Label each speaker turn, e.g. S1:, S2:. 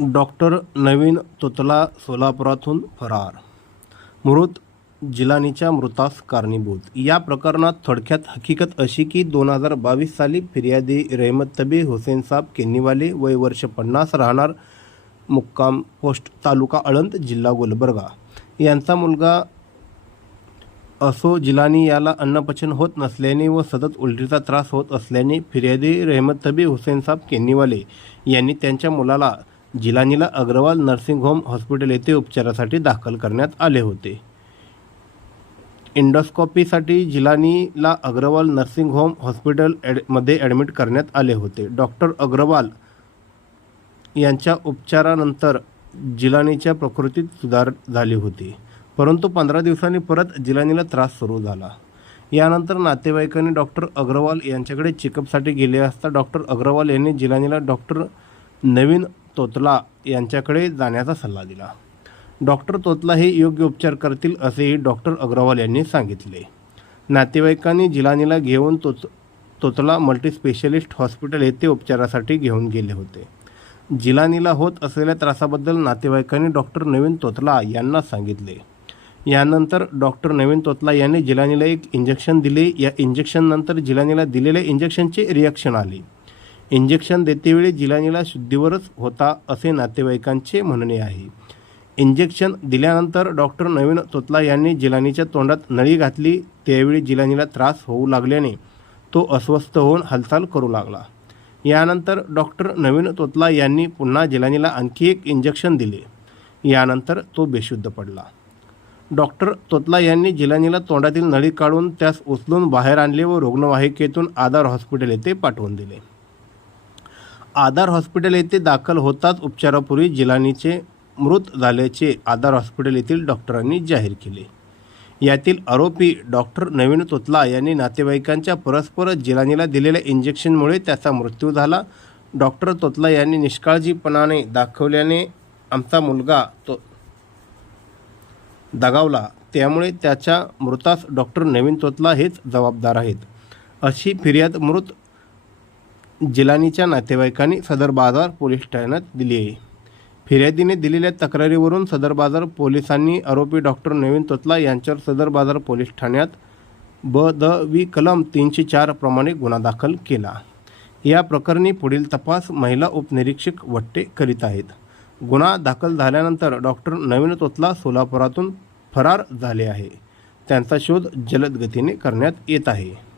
S1: Doctor नवीन तोतला सोलापुरातून फरार. मृत जिलानीच्या मृतास कारणीभूत. या प्रकरणात थोडक्यात हकीकत अशी की दोन हजार बावीस साली फिर्यादी रहमत तबी हुसेन साब केन्नीवाले वय वर्ष पन्नास राहणार मुक्काम पोस्ट तालुका अळंत जिल्हा गुलबर्गा. यांचा मुलगा असो जिलानी याला अन्नपचन होत नसल्याने व सतत उलटीचा त्रास होत असल्याने फिर्यादी रहमत तबी हुसेन साब केन्नीवाले यांनी त्यांच्या मुलाला जिलानीला अग्रवाल नर्सिंग होम हॉस्पिटल येथे उपचारासाठी दाखल करण्यात आले होते. इंडोस्कॉपीसाठी जिलानीला अग्रवाल नर्सिंग होम हॉस्पिटल ॲड मध्ये ॲडमिट करण्यात आले होते. डॉक्टर अग्रवाल यांच्या उपचारानंतर जिलानीच्या प्रकृतीत सुधार झाली होती. परंतु पंधरा दिवसांनी परत जिलानीला त्रास सुरू झाला. यानंतर नातेवाईकांनी डॉक्टर अग्रवाल यांच्याकडे चेकअपसाठी गेले असता डॉक्टर अग्रवाल यांनी जिलानीला डॉक्टर नवीन तोतला यांच्याकडे जाण्याचा सल्ला दिला. डॉक्टर तोतला हे योग्य उपचार करतील असेही डॉक्टर अग्रवाल यांनी सांगितले. नातेवाईकांनी जिलानीला घेऊन तोत तोतला मल्टीस्पेशलिस्ट हॉस्पिटल येथे उपचारासाठी घेऊन गेले होते. जिलानीला होत असलेल्या त्रासाबद्दल नातेवाईकांनी डॉक्टर नवीन तोतला यांना सांगितले. यानंतर डॉक्टर नवीन तोतला यांनी जिलानीला एक इंजेक्शन दिले. या इंजेक्शननंतर जिलानीला दिलेल्या इंजेक्शनचे रिॲक्शन आले. इंजेक्शन देतेवेळी जिलानीला शुद्धीवरच होता असे नातेवाईकांचे म्हणणे आहे. इंजेक्शन दिल्यानंतर डॉक्टर नवीन तोतला यांनी जिलानीच्या तोंडात नळी घातली त्यावेळी जिलानीला त्रास होऊ लागल्याने तो अस्वस्थ होऊन हालचाल करू लागला. यानंतर डॉक्टर नवीन तोतला यांनी पुन्हा जिलानीला आणखी एक इंजेक्शन दिले. यानंतर तो बेशुद्ध पडला. डॉक्टर तोतला यांनी जिलानीला तोंडातील नळी काढून त्यास उचलून बाहेर आणले व रुग्णवाहिकेतून आधार हॉस्पिटल येथे पाठवून दिले. आधार हॉस्पिटल येथे दाखल होताच उपचारापूर्वी जिलानीचे मृत झाल्याचे आधार हॉस्पिटल येथील डॉक्टरांनी जाहीर केले. यातील आरोपी डॉक्टर नवीन तोतला यांनी नातेवाईकांच्या परस्पर जिलानीला दिलेल्या इंजेक्शनमुळे त्याचा मृत्यू झाला. डॉक्टर तोतला यांनी निष्काळजीपणाने दाखवल्याने आमचा मुलगा तो दगावला. त्यामुळे त्याच्या मृतास डॉक्टर नवीन तोतला हेच जबाबदार आहेत. अशी फिर्याद मृत जिलानीच्या नातेवाईकांनी सदर बाजार पोलीस ठाण्यात दिली आहे. फिर्यादीने दिलेल्या तक्रारीवरून सदर बाजार पोलिसांनी आरोपी डॉक्टर नवीन तोतला यांच्यावर सदर बाजार पोलीस ठाण्यात ब द वी कलम तीनशे चार प्रमाणे गुन्हा दाखल केला. या प्रकरणी पुढील तपास महिला उपनिरीक्षक वट्टे करीत आहेत. गुन्हा दाखल झाल्यानंतर डॉक्टर नवीन तोतला सोलापुरातून फरार झाले आहे. त्यांचा शोध जलद गतीने करण्यात येत आहे.